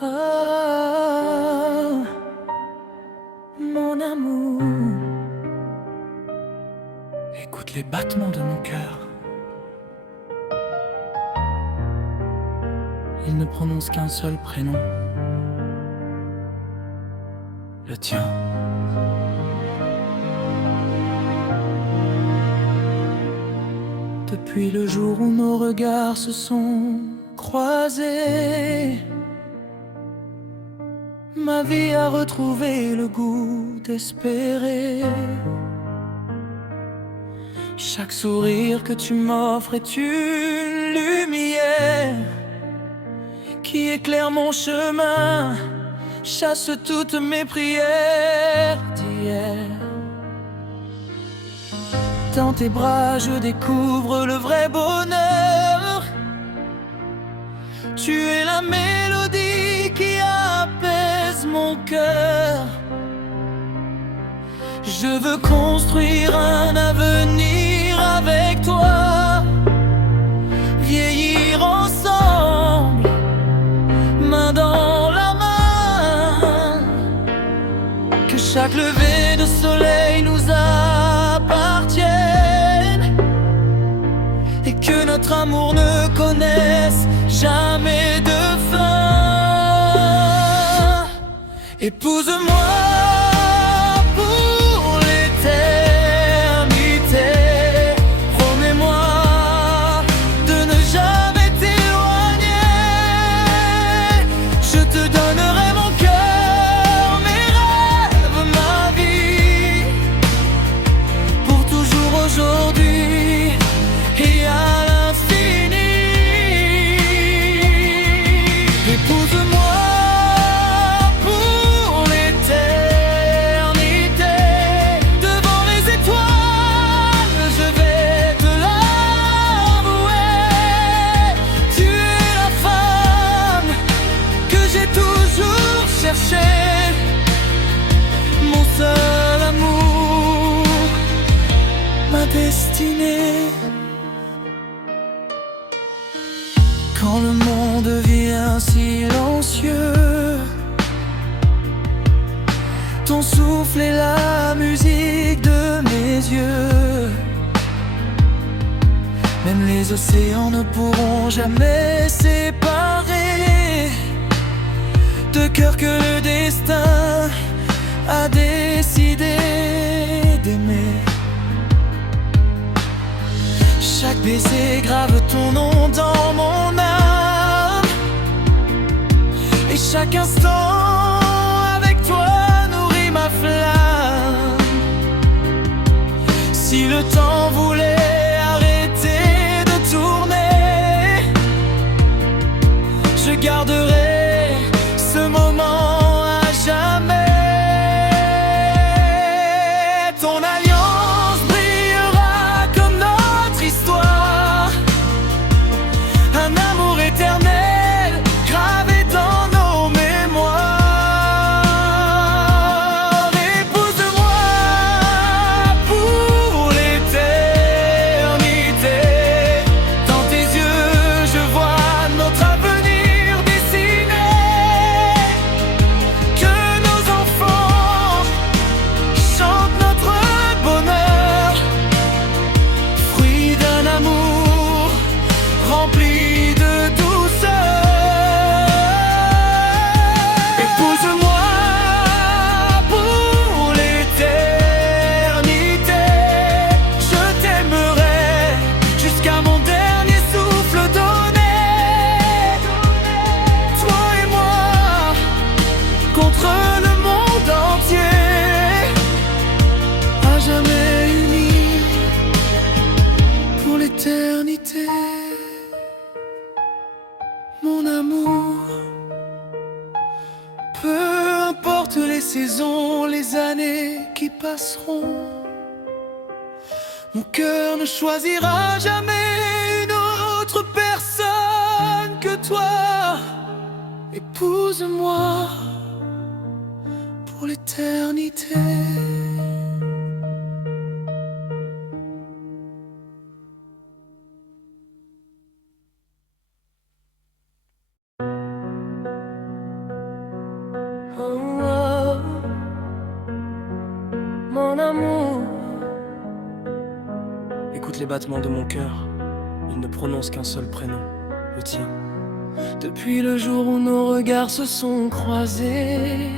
Ah, mon amour, écoute les battements de mon cœur. Il ne prononce qu'un seul prénom, le tien. Depuis le jour où nos regards se sont croisés, ma vie a retrouvé le goût d'espérer. Chaque sourire que tu m'offres est une lumière qui éclaire mon chemin, chasse toutes mes prières d'hier. Dans tes bras je découvre le vrai bonheur. Tu es la mélodie qui apaise mon cœur. Je veux construire un avenir avec toi, vieillir ensemble, main dans la main. Que chaque lever de soleil nous appartienne et que notre amour ne connaisse jamais de fin. Épouse-moi pour l'éternité. Promets-moi de ne jamais t'éloigner. Je te donnerai mon cœur, mes rêves, ma vie, pour toujours aujourd'hui et à l'infini. Épouse-moi pour l'éternité. Devant les étoiles, je vais te l'avouer. Tu es la femme que j'ai toujours cherchée, mon seul amour, ma destinée. Quand le monde devient silencieux, ton souffle est la musique de mes yeux. Même les océans ne pourront jamais séparer deux cœurs que le destin a décidé d'aimer. Chaque baiser grave ton nom dans mon âme, et chaque instant avec toi nourrit ma flamme. Si le temps voulait arrêter de tourner, je garderai ce moment à jamais. Ton alliance brillera comme notre histoire, un amour éternel gravé dans nos mémoires. Épouse-moi pour l'éternité. Dans tes yeux je vois notre avenir dessiné. Que nos enfants chantent notre bonheur, fruit d'un amour rempli de douceur. Épouse-moi pour l'éternité. Je t'aimerai jusqu'à mon dernier souffle donné. Toi et moi contre le monde entier, à jamais unis pour l'éternité. Mon amour, peu importe les saisons, les années qui passeront, mon cœur ne choisira jamais une autre personne que toi. Épouse-moi pour l'éternité. Écoute les battements de mon cœur, il ne prononce qu'un seul prénom, le tien. Depuis le jour où nos regards se sont croisés,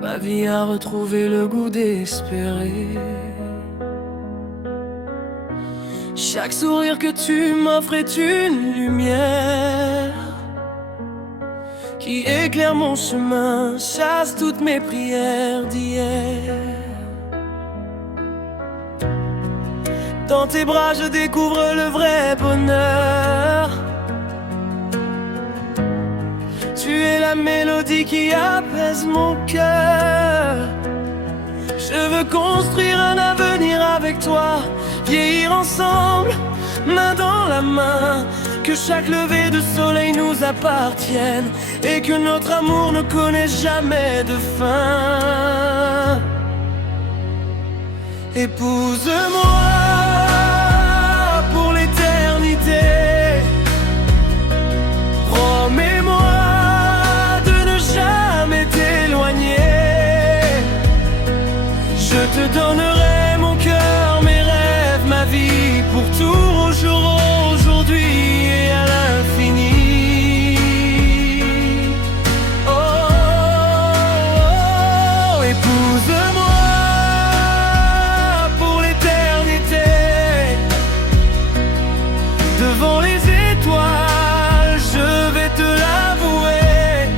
ma vie a retrouvé le goût d'espérer. Chaque sourire que tu m'offres est une lumière qui éclaire mon chemin, chasse toutes mes prières d'hier. Dans tes bras je découvre le vrai bonheur. Tu es la mélodie qui apaise mon cœur. Je veux construire un avenir avec toi, vieillir ensemble, main dans la main. Que chaque lever de soleil nous appartienne et que notre amour ne connaisse jamais de fin. Épouse-moi pour l'éternité. Promets-moi de ne jamais t'éloigner. Je te donnerai mon cœur, mes rêves, ma vie pour toujours, aujourd'hui et à l'infini. Oh, oh, oh, épouse-moi pour l'éternité. Devant les étoiles, je vais te l'avouer.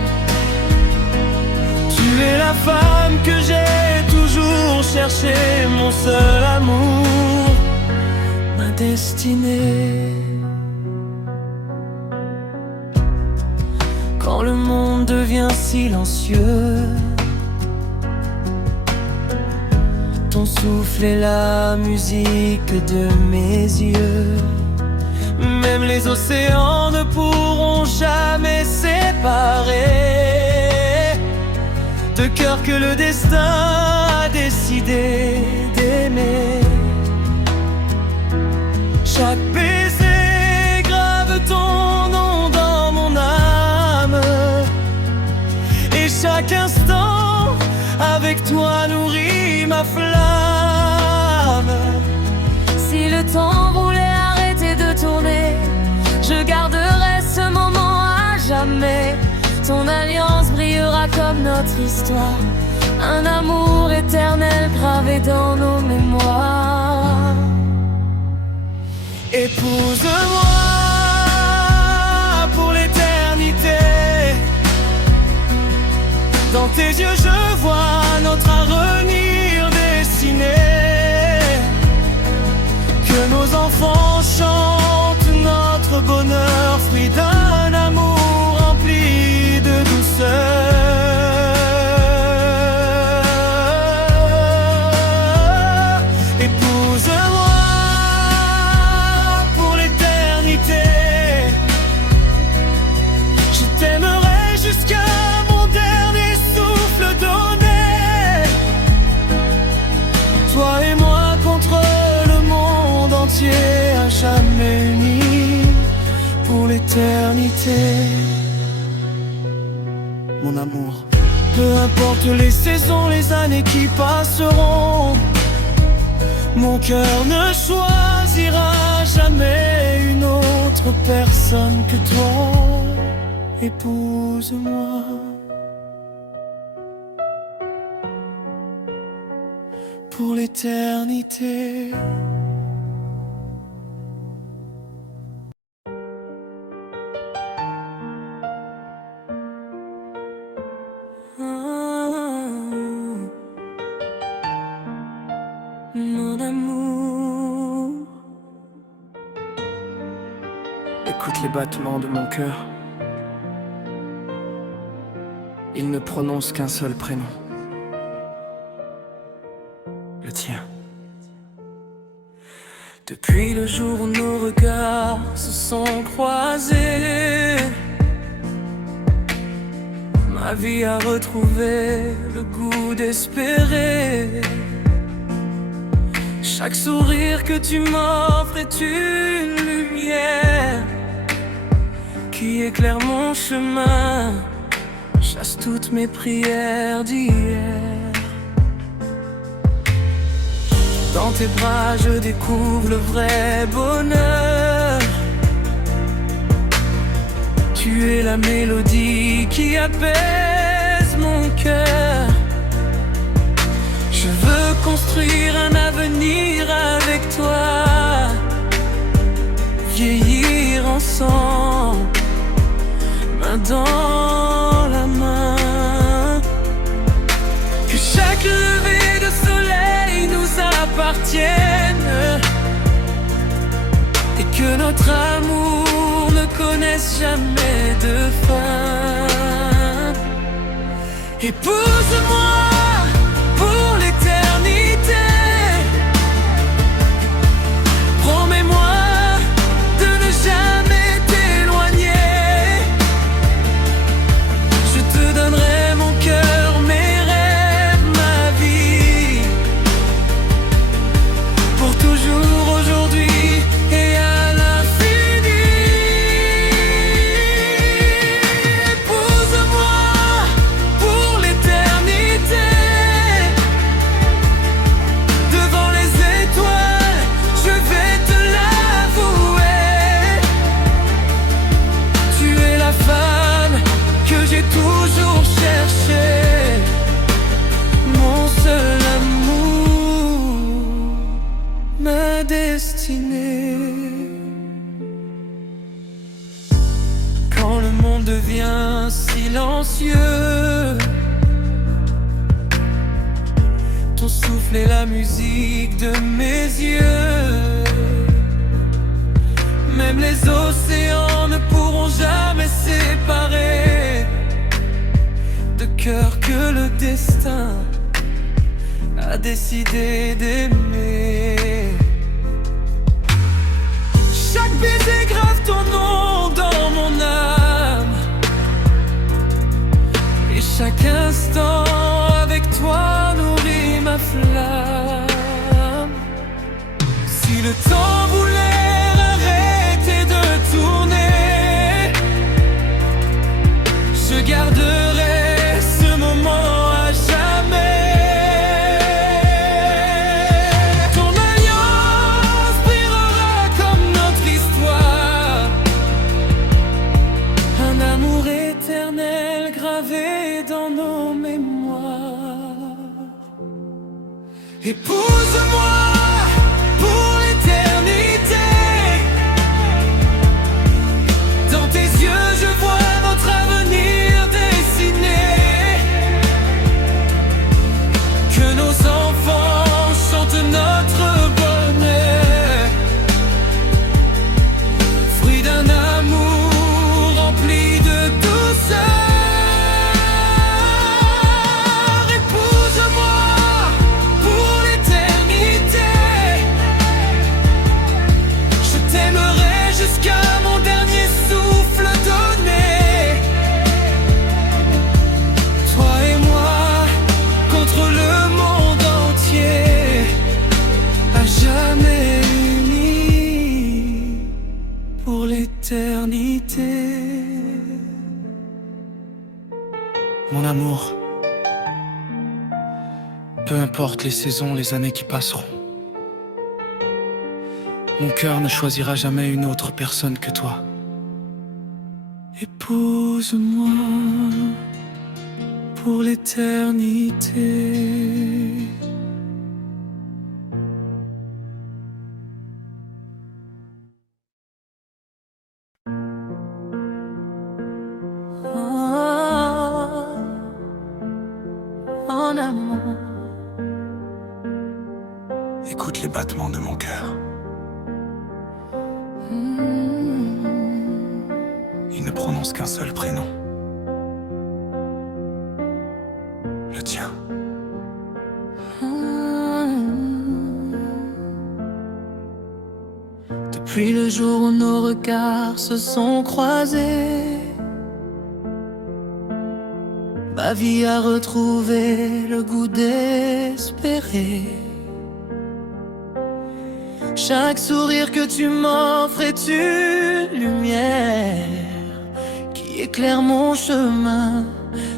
Tu es la femme que j'ai toujours cherchée, mon seul amour, ma destinée. Quand le monde devient silencieux, ton souffle est la musique de mes yeux. Même les océans ne pourront jamais séparer deux cœurs que le destin a décidé d'aimer. Chaque baiser grave ton nom dans mon âme, et chaque instant avec toi nourrit ma flamme. Si le temps voulait arrêter de tourner, je garderai ce moment à jamais. Ton alliance brillera comme notre histoire, un amour éternel gravé dans nos mémoires. Épouse-moi pour l'éternité. Dans tes yeux je vois notre avenir dessiné. Que nos enfants chantent notre bonheur, fruit d'un amour rempli de douceur. Épouse-moi pour l'éternité. Je t'aimerai jusqu'à mon dernier souffle donné. Toi et moi contre le monde entier, à jamais unis pour l'éternité. Mon amour, peu importe les saisons, les années qui passeront, mon cœur ne choisira jamais une autre personne que toi. Épouse-moi pour l'éternité. Mon amour, écoute les battements de mon cœur. Il ne prononce qu'un seul prénom, le tien. Depuis le jour où nos regards se sont croisés, ma vie a retrouvé le goût d'espérer. Chaque sourire que tu m'offres est une lumière qui éclaire mon chemin, chasse toutes mes prières d'hier. Dans tes bras je découvre le vrai bonheur. Tu es la mélodie qui apaise mon cœur. Je veux construire un avenir avec toi, vieillir ensemble, main dans la main. Que chaque lever de soleil nous appartienne et que notre amour ne connaisse jamais de fin. Épouse-moi pour l'éternité. Promets-moi de ne jamais t'éloigner. Je te donnerai mon cœur, mes rêves, ma vie, pour toujours, aujourd'hui et à l'infini. Épouse-moi pour l'éternité. Devant les étoiles, je vais te l'avouer. Tu es la femme que j'ai toujours cherchée, mon seul amour, ma destinée. Quand le monde devient silencieux, ton souffle est la musique de mes yeux. Même les océans ne pourront jamais séparer de cœur que le destin a décidé d'aimer. Chaque baiser grave ton nom dans mon âme, et chaque instant avec toi nourrit ma flamme. Si le temps voulait arrêter de tourner, je garderai ce moment à jamais. Ton alliance brillera comme notre histoire, un amour éternel gravé dans nos mémoires. Épouse-moi pour l'éternité. Dans tes yeux je vois notre avenir dessiné. Que nos enfants chantent notre bonheur, fruit d'un amour rempli de douceur. Épouse-moi pour l'éternité. Je t'aimerai jusqu'à mon dernier souffle donné. Toi et moi contre le monde entier, à jamais unis pour l'éternité. Mon amour, peu importe les saisons, les années qui passeront, mon cœur ne choisira jamais une autre personne que toi. Épouse-moi pour l'éternité. En amour. Écoute les battements de mon cœur. Il ne prononce qu'un seul prénom. Le tien. Depuis le jour où nos regards se sont croisés, ma vie a retrouvé le goût d'espérer. Chaque sourire que tu m'offres est une lumière qui éclaire mon chemin,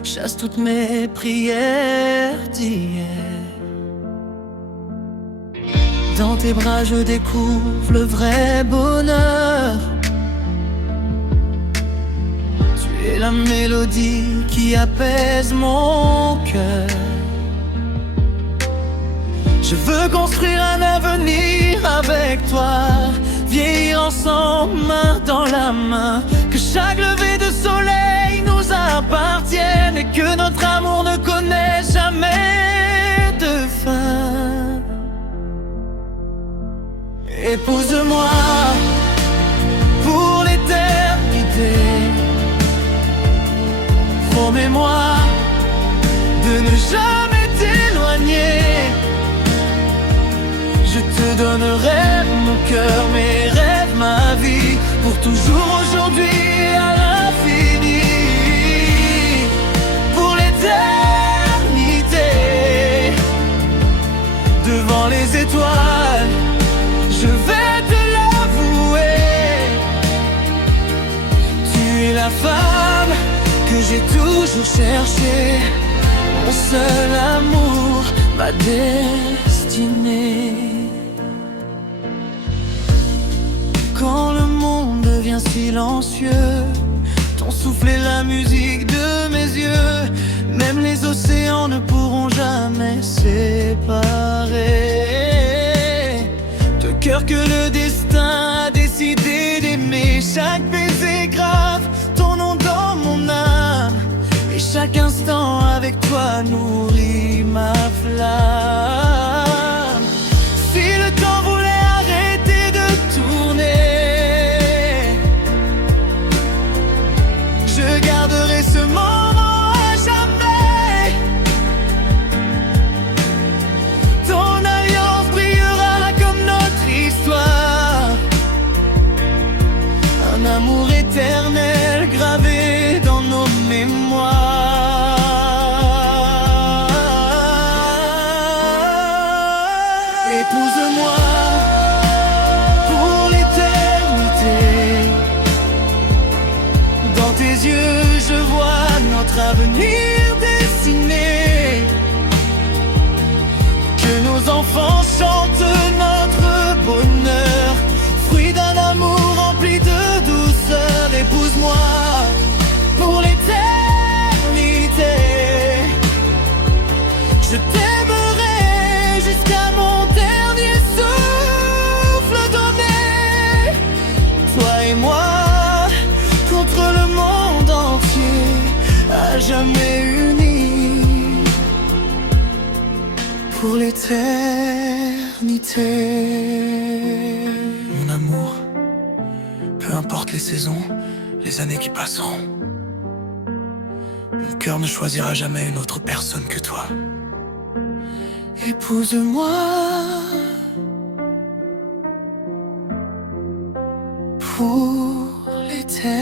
chasse toutes mes prières d'hier. Dans tes bras je découvre le vrai bonheur. Tu es la mélodie qui apaise mon cœur. Je veux construire un avenir avec toi, vieillir ensemble main dans la main. Que chaque lever de soleil nous appartienne et que notre amour ne connaisse jamais de fin. Épouse-moi pour l'éternité. Promets-moi de ne jamais t'éloigner. Je te donnerai mon cœur, mes rêves, ma vie, pour toujours aujourd'hui et à l'infini. Pour l'éternité, devant les étoiles, je vais te l'avouer. Tu es la femme que j'ai toujours cherchée, mon seul amour, ma destinée. Quand le monde devient silencieux, ton souffle est la musique de mes yeux. Même les océans ne pourront jamais séparer deux cœurs que le destin a décidé d'aimer. Chaque baiser grave ton nom dans mon âme, et chaque instant avec toi nourrit ma flamme. Si le temps voulait arrêter de tourner, je garderai ce moment à jamais. Ton alliance brillera comme notre histoire, un amour éternel gravé dans nos mémoires. Épouse-moi pour l'éternité. Dans tes yeux je vois notre avenir dessiné. Que nos enfants chantent notre bonheur, fruit d'un amour rempli de douceur. Épouse-moi pour l'éternité. Je t'aimerai jusqu'à mon dernier souffle donné. Toi et moi contre le monde entier, à jamais unis pour l'éternité. Mon amour, peu importe les saisons, les années qui passeront, mon cœur ne choisira jamais une autre personne que toi. Épouse-moi pour l'éternité.